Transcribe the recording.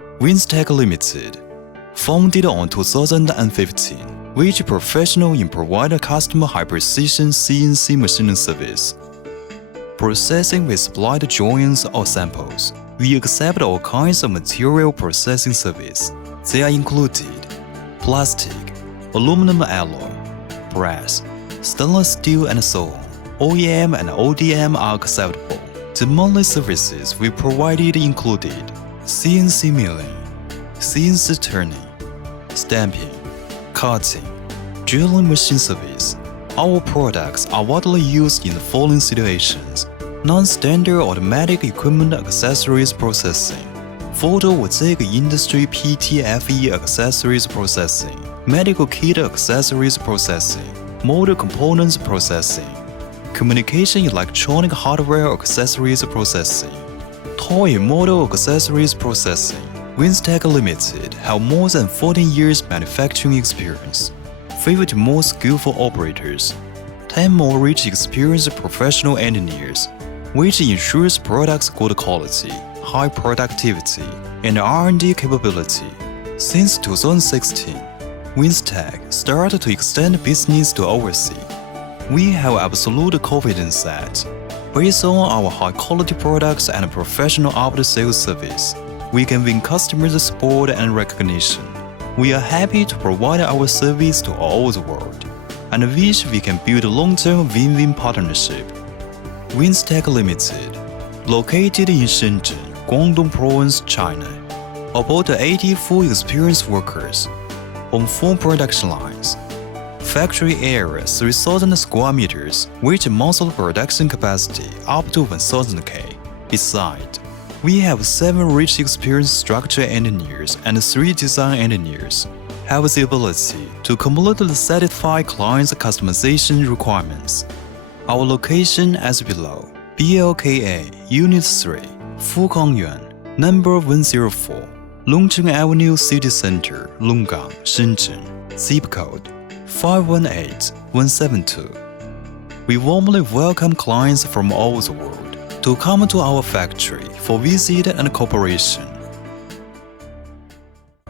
Winstech Limited, founded on 2015, which is professional in providing customer high-precision CNC machining service. Processing with supplied drawings or samples. We accept all kinds of material processing service. They are included plastic, aluminum alloy, brass, stainless steel and so on. OEM and ODM are acceptable. The monthly services we provided included CNC milling, CNC turning, stamping, cutting, drilling machine service. Our products are widely used in the following situations: non-standard automatic equipment accessories processing, photovoltaic industry PTFE accessories processing, medical kit accessories processing, motor components processing, communication electronic hardware accessories processing, toy model accessories processing. Winstech Limited have more than 14 years manufacturing experience, 50 more skillful operators, 10 more rich experienced professional engineers, which ensures products' good quality, high productivity, and R&D capability. Since 2016, Winstech started to extend business to overseas. We have absolute confidence that, based on our high-quality products and professional after-sales service, we can win customers' support and recognition. We are happy to provide our service to all the world, and wish we can build a long-term win-win partnership. Winstech Limited, located in Shenzhen, Guangdong Province, China. About 80 full experienced workers on 4 production lines. Factory area 3,000 square meters, with monthly production capacity up to 1,000K. Besides, we have 7 rich experienced structure engineers and 3 design engineers, have the ability to completely satisfy clients' customization requirements. Our location as below: BLKA Unit 3, Fukangyuan, number 104, Longcheng Avenue City Center, Longgang, Shenzhen, zip code 518172. We warmly welcome clients from all the world to come to our factory for visit and cooperation.